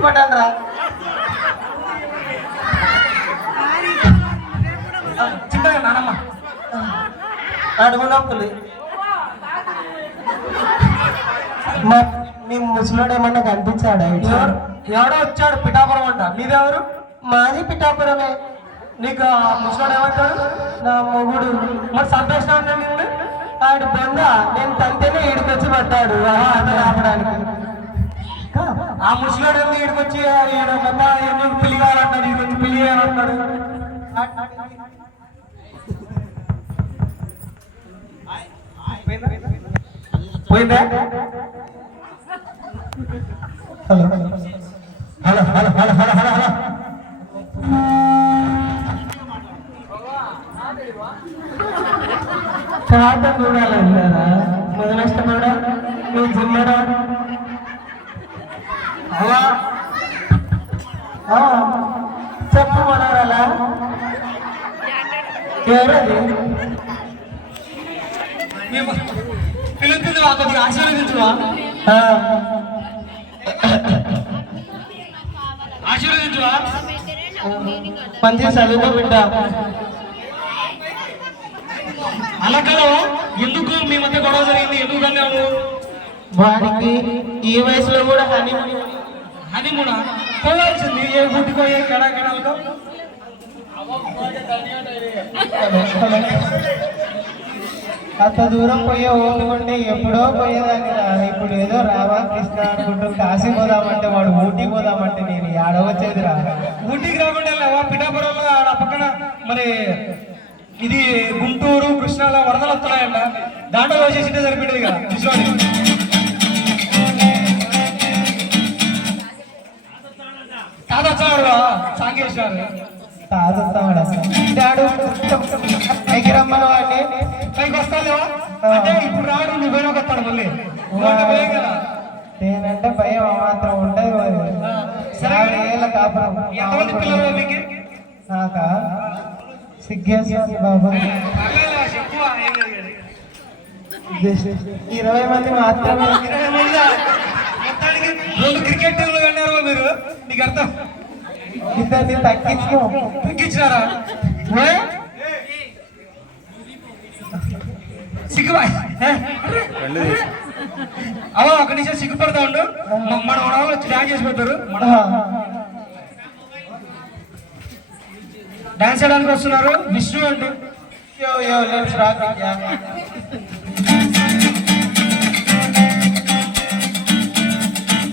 గుర్తుపట్టాను రా. చిన్నగా నానమ్మ అడుగు నొప్పులు. మీ ముసలోడు ఏమన్నా కనిపించాడా? ఎవడో వచ్చాడు పిఠాపురం అంట. మీదెవరు? మాది పిఠాపురమే. నీకు ముసలోడు ఏమంటాడు? నా మొగుడు. మరి సంతోషం అంటే నిన్ను ఆడు బొంద నేను తంతేనే ఈడికొచ్చి పడ్డాడు ఆపడానికి. ఆ ముసలోడు ఏమో ఈడికొచ్చి ఈడ మొన్న ఎందుకు పెళ్లి కావాలంటాడు, ఈడొచ్చి పెళ్లి చేయాలంటాడు. పోయిందా? Hello hello hello hello hello hello hello చాట చూడాలన్నారా? మొదలష్టమాడా నువ్వు జిమ్మడా? అలా చెప్పు మనవరాలా. ఎవరది? పిలుస్తుంది వా, కొద్దిగా ఆశీర్వదించువా. ఆశీర్వదించువా. మంచి చదువుకో బిడ్డ. అలా కదా, ఎందుకు మీ మధ్య గొడవ జరిగింది? ఎందుకు కన్నావు? వాడికి ఈ వయసులో కూడా హనీమూనా పోవాల్సింది. ఏ గుడ్డికో ఏ కెడాకెడాలకో. అంత దూరం పోయే ఓపికంటే ఎప్పుడో పోయేదాన్ని రా. ఇప్పుడు ఏదో రావా కృష్ణ అనుకుంటూ కాశీ పోదామంటే వాడు ఊటీ పోదామంటే నేను ఏడవచ్చేది రా. ఊటీకి రాకుండా వెళ్ళావా? పిఠాపురంలో ఆడ పక్కన మరి ఇది గుంటూరు కృష్ణాలో వరదలు వస్తున్నాయంట. దాంట్లో వచ్చేసింటే సరిపోయింది కదా. చూసుకోండి, తాతొచ్చాడు సాంగేశ్వరు. తాగుతాడు పైకి రమ్మను వాడిని. పైకి వస్తాలేవా అంటే ఇప్పుడు రాడు, నువ్వు పోయినా వస్తాడు మళ్ళీ. భయం కదా. నేనంటే భయం మాత్రం ఉండదు. మరి ఏళ్ళ కాపురం. ఎంతమంది పిల్లలు మీకు? నాకా సిగ్గేస్తుంది బాబు. 20 మంది మాత్రమే. 20 మంది మొత్తానికి 2 క్రికెట్ టీంలు కన్నారు మీరు. నీకు అర్థం? ఇద్దరిని తగ్గించారా? సిగ్గుబాయ్ అవా అక్కడి నుంచి సిగ్గుపడతా ఉండు. మన వాళ్ళు వచ్చి డాన్స్ చేసి పెడతారు. డాన్స్ చేయడానికి వస్తున్నారు. విష్ణు అంటే